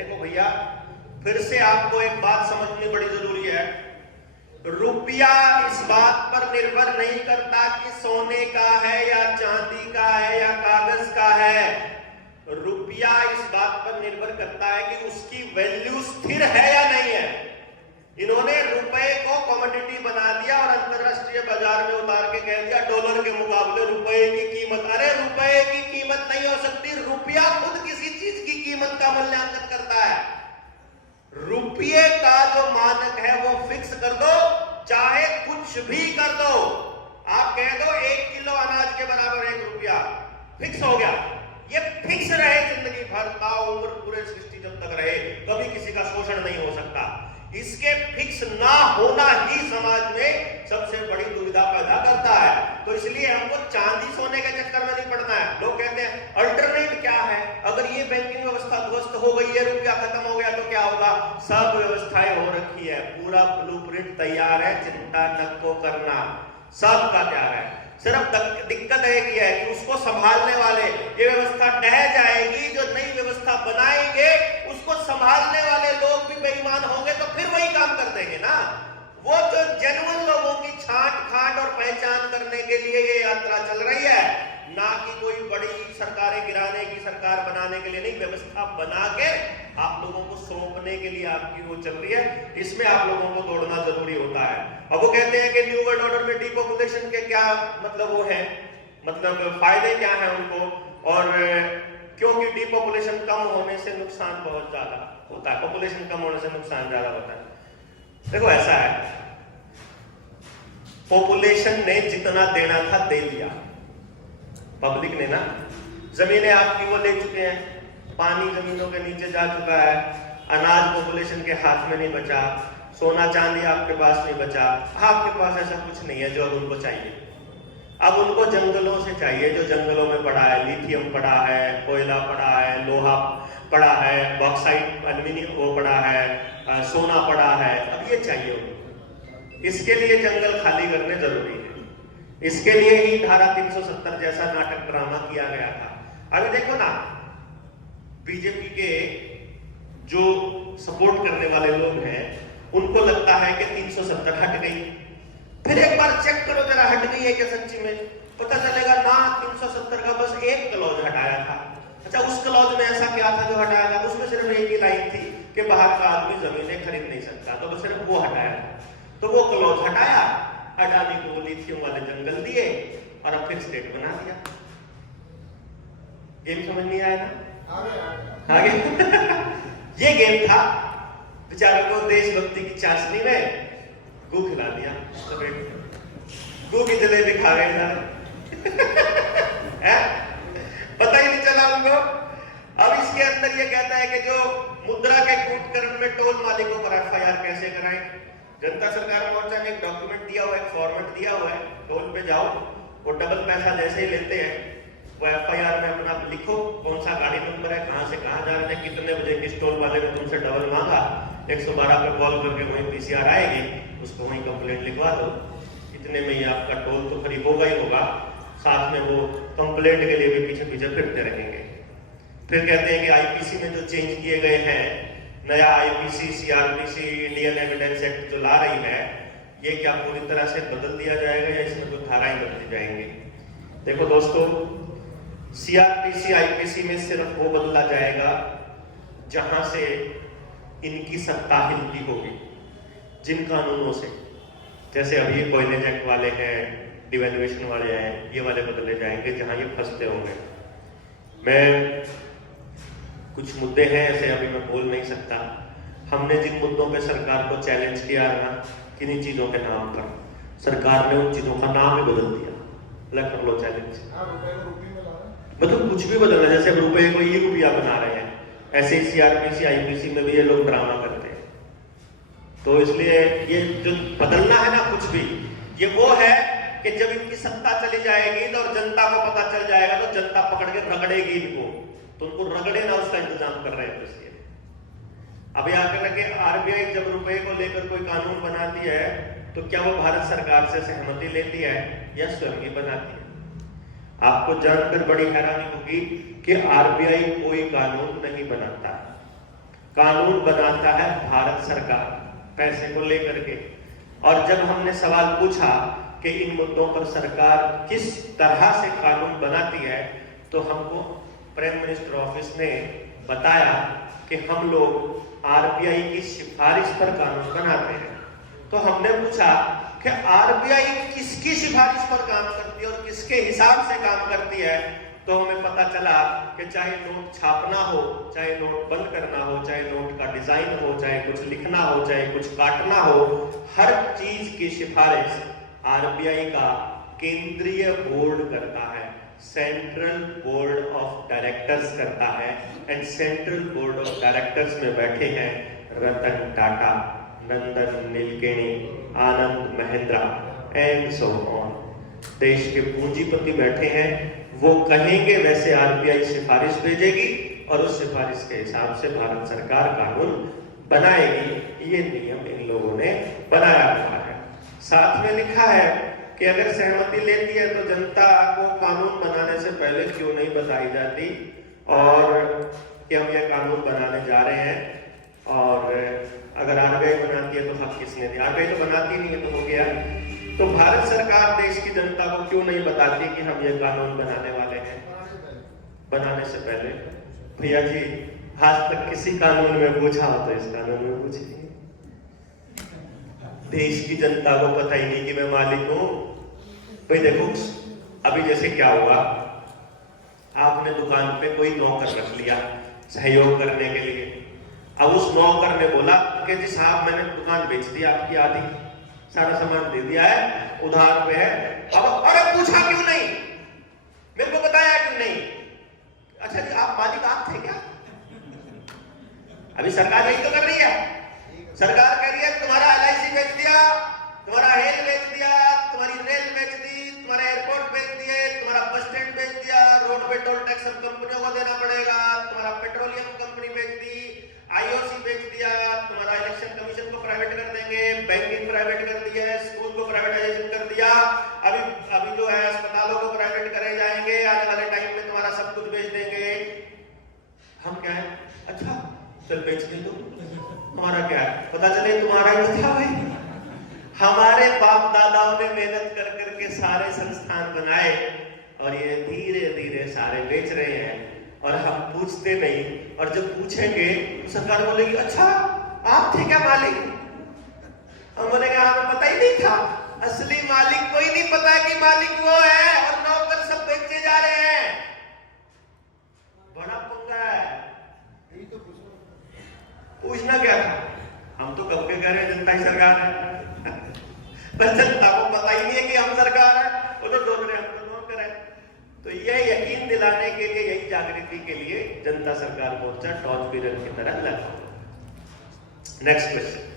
देखो भैया, फिर से आपको एक बात समझनी बड़ी जरूरी है। रुपया इस बात पर निर्भर नहीं करता कि सोने का है या चांदी का है या कागज का है। रुपया इस बात पर निर्भर करता है कि उसकी वैल्यू स्थिर है या नहीं है। इन्होंने रुपए को कमोडिटी बना दिया और अंतरराष्ट्रीय बाजार में उतार के कह दिया डॉलर के मुकाबले रुपए की कीमत। अरे रुपए की कीमत नहीं हो सकती, रुपया खुद किसी चीज की कीमत का मूल्यांकन करता है। रुपये का जो मानक है वो फिक्स कर दो, चाहे कुछ भी कर दो। आप कह दो 1 किलो अनाज के बराबर 1 रुपया, फिक्स हो गया। ये फिक्स रहे जिंदगी भर, ताउम्र पूरे सृष्टि जब तक रहे, कभी किसी का शोषण नहीं हो सकता। इसके फिक्स ना होना ही समाज में सबसे बड़ी दुविधा पैदा करता है। तो इसलिए हमको चांदी सोने के चक्कर में नहीं पड़ना है। लोग कहते हैं अल्टरनेट क्या है, अगर ये बैंकिंग व्यवस्था ध्वस्त हो गई है, रुपया खत्म हो गया तो क्या होगा। सब व्यवस्थाएं हो रखी है, पूरा ब्लूप्रिंट तैयार है, चिंता न को करना, सबका तैयार है। सिर्फ दिक्कत एक ही है कि उसको संभालने वाले, ये व्यवस्था ढह जाएगी, जो नई व्यवस्था बनाएंगे उसको संभालने वाले लोग भी बेईमान होंगे तो फिर वही काम कर देंगे ना। वो जो जेन्युइन लोगों की छांट खाट और पहचान करने के लिए ये यात्रा चल रही है, ना कि कोई बड़ी सरकारें गिराने की सरकार बनाने के लिए नहीं, व्यवस्था बना के आप लोगों को सौंपने के लिए आपकी वो चल रही है। इसमें आप लोगों को दौड़ना जरूरी होता है। अब वो कहते हैं कि न्यू वर्ल्ड ऑर्डर में डिपॉपुलेशन के क्या मतलब वो है, मतलब फायदे क्या है उनको, और क्योंकि डिपॉपुलेशन कम होने से नुकसान बहुत ज्यादा होता है, पॉपुलेशन कम होने से नुकसान ज्यादा होता है। देखो ऐसा है, पॉपुलेशन ने जितना देना था दे दिया, पब्लिक ने ना। जमीनें आपकी वो ले चुके हैं, पानी जमीनों के नीचे जा चुका है, अनाज पॉपुलेशन के हाथ में नहीं बचा, सोना चांदी आपके पास नहीं बचा, आपके पास ऐसा कुछ नहीं है जो अब उनको चाहिए। अब उनको जंगलों से चाहिए, जो जंगलों में पड़ा है, लिथियम पड़ा है, कोयला पड़ा है, लोहा पड़ा है, बॉक्साइट एल्यूमिनियम वो पड़ा है, सोना पड़ा है, अब ये चाहिए उनको। इसके लिए जंगल खाली करने जरूरी है। इसके लिए ही धारा 370 जैसा नाटक ड्रामा किया गया था। अभी देखो ना, बीजेपी के जो सपोर्ट करने वाले लोग हैं उनको लगता है कि 370 हट गई, फिर एक बार चेक करो जरा हट गई है क्या सच्ची में, पता चलेगा ना 370 का बस एक क्लॉज हटाया था। अच्छा, उस क्लॉज में ऐसा क्या था जो हटाया था, उसमें सिर्फ एक ही लाइन थी कि बाहर का आदमी जमीनें खरीद नहीं सकता, तो बस सिर्फ वो हटाया था। तो वो क्लॉज हटाया, अडानी को लिथियम वाले जंगल दिए और अब फिर स्टेट बना दिया। गेम समझ नहीं आया ना? आगे ये गेम था, बेचारों को देशभक्ति की चाशनी में गू खिला दिया, गू की जलेबी खा गए ना पता ही नहीं चला उनको। अब इसके अंदर ये कहता है कि जो मुद्रा के कूटकरण में टोल मालिकों पर एफआईआर कैसे कराएं। जनता सरकार मोर्चा ने एक डॉक्यूमेंट दिया हुआ है, एक फॉर्मेट दिया हुआ है, टोल पे जाओ, वो डबल पैसा जैसे ही लेते हैं, वो एफआईआर में अपना लिखो कौन सा गाड़ी नंबर है, कहां से कहां जा रहे थे, कितने बजे किस टोल वाले ने तुमसे डबल मांगा, 112 पे कॉल करके वहीं पीसीआर आएगी, उसको वहीं कंप्लेंट लिखवा दो, इतने में ही आपका टोल तो करीब होगा ही होगा, साथ में वो कंप्लेंट के लिए भी पीछे पीछे फिरते रहेंगे। फिर कहते हैं कि आईपीसी में जो चेंज किए गए हैं, नया IPC CrPC Indian evidence act जो ला रही है, ये क्या पूरी तरह से बदल दिया जाएगा या इसमें कुछ धाराएं बदली जाएंगी। देखो दोस्तों, सीआरपीसी आईपीसी में सिर्फ वो बदला जाएगा जहां से इनकी सत्ता हिलती होगी, जिन कानूनों से, जैसे अभी कोयलेज एक्ट वाले हैं, डिवैल्यूएशन वाले हैं, ये वाले बदले जाएंगे जहां ये फंसते होंगे। मैं कुछ मुद्दे हैं ऐसे अभी मैं बोल नहीं सकता। हमने जिन मुद्दों पे सरकार को चैलेंज किया है ना, किन्हीं चीजों के नाम पर सरकार ने उन चीजों का नाम ही बदल दिया। कर लो चैलेंज, मतलब कुछ भी बदलना, जैसे रुपए को ई रुपया बना रहे हैं, ऐसे ही सीआरपीसी आईपीसी में भी ये लोग ड्रामा करते हैं। तो इसलिए ये जो बदलना है ना कुछ भी, ये वो है कि जब इनकी सत्ता चली जाएगी तो और जनता को पता चल जाएगा तो जनता पकड़ के रगड़ेगी इनको, तो उनको रगड़े ना उसका इंतजाम कर रहे हैं। इसलिए अभी आकर के आरबीआई जब रुपए को लेकर कोई कानून बनाती है तो क्या वो भारत सरकार से सहमति लेती है या स्वयं ही बनाती है? आपको जानकर बड़ी हैरानी होगी कि आरबीआई कोई कानून नहीं बनाता। कानून बनाता है भारत सरकार पैसे को लेकर के। और जब हमने सवाल पूछा कि इन मुद्दों पर सरकार किस तरह से कानून बनाती है, तो हमको प्राइम मिनिस्टर ऑफिस ने बताया कि हम लोग आरबीआई की सिफारिश पर कानून बनाते हैं। तो हमने पूछा कि आरबीआई किसकी सिफारिश पर काम करती है और किसके हिसाब से काम करती है, तो हमें पता चला कि चाहे नोट छापना हो, चाहे नोट बंद करना हो, चाहे नोट का डिजाइन हो, चाहे कुछ लिखना हो, चाहे कुछ काटना हो, हर चीज की सिफारिश आरबीआई का केंद्रीय बोर्ड करता है, सेंट्रल बोर्ड ऑफ डायरेक्टर्स करता है। And central board of directors में बैठे हैं Ratan Tata, Nandan Nilekani, Anand Mahindra and so on. देश के पूंजीपति बैठे हैं, वो कहेंगे वैसे आरबीआई सिफारिश भेजेगी और उस सिफारिश के हिसाब से भारत सरकार कानून बनाएगी। ये नियम इन लोगों ने बनाया हुआ है। साथ में लिखा है कि अगर सहमति लेती है तो जनता को कानून बनाने से पहले क्यों नहीं बताई जाती और कि हम ये कानून बनाने जा रहे हैं। और अगर आरबीआई बनाती है तो हक किसने दिया? आरबीआई तो बनाती नहीं है, तो हो गया। तो भारत सरकार देश की जनता को क्यों नहीं बताती कि हम ये कानून बनाने वाले हैं बनाने से पहले? भैया जी, आज तक किसी कानून में पूछा हो तो इस कानून में पूछिए। देश की जनता को पता ही नहीं कि मैं मालिक हूं। भाई देखो, अभी जैसे क्या हुआ, आपने दुकान पे कोई नौकर रख लिया सहयोग करने के लिए। अब उस नौकर ने बोला कि जी साहब, मैंने दुकान बेच दी आपकी आधी, सारा सामान दे दिया है, उधार पे है। अब अरे पूछा क्यों नहीं, मेरे को बताया क्यों नहीं? अच्छा जी, आप मालिक आप थे क्या? अभी सरकार यही तो कर रही है। सरकार कह रही है तुम्हारा एलआईसी बेच दिया, तुम्हारा हेल बेच दिया, तुम्हारी रेल बेच दी, तुम्हारा एयरपोर्ट बेच दिए, तुम्हारा बस स्टैंड बेच दिया, रोड पे टोल टैक्स सब कंपनियों को देना पड़ेगा, तुम्हारा पेट्रोलियम कंपनी बेच दी, आईओसी बेच दिया, तुम्हारा इलेक्शन कमीशन को प्राइवेट कर देंगे, बैंकिंग प्राइवेट कर दी है, स्कूल को प्राइवेटाइजेशन कर दिया, अभी जो है अस्पतालों को प्राइवेट करे जाएंगे, आने वाले टाइम में तुम्हारा सब कुछ बेच देंगे। हम क्या है, अच्छा चल बेच दे दो, हमारा क्या है, पता चले तुम्हारा ही था भाई। हमारे बाप दादाओं ने मेहनत कर करके सारे संस्थान बनाए और ये धीरे धीरे सारे बेच रहे हैं और हम पूछते नहीं। और जब पूछेंगे तो सरकार बोलेगी अच्छा आप थे क्या मालिक? हम बोलेंगे हमें पता ही नहीं था। असली मालिक को ही नहीं पता कि मालिक वो है और नौकर सब बेचे जा रहे हैं। बड़ा पंगा है। पूछना क्या था? हम तो कब के कह रहे हैं जनता ही सरकार है पर जनता को पता ही नहीं है कि हम सरकार है, वो तो सोच रहे हम तो नौकर है। तो यह यकीन दिलाने के लिए, यही जागृति के लिए जनता सरकार मोर्चा टॉर्च बीरर की तरह लगा। Next question.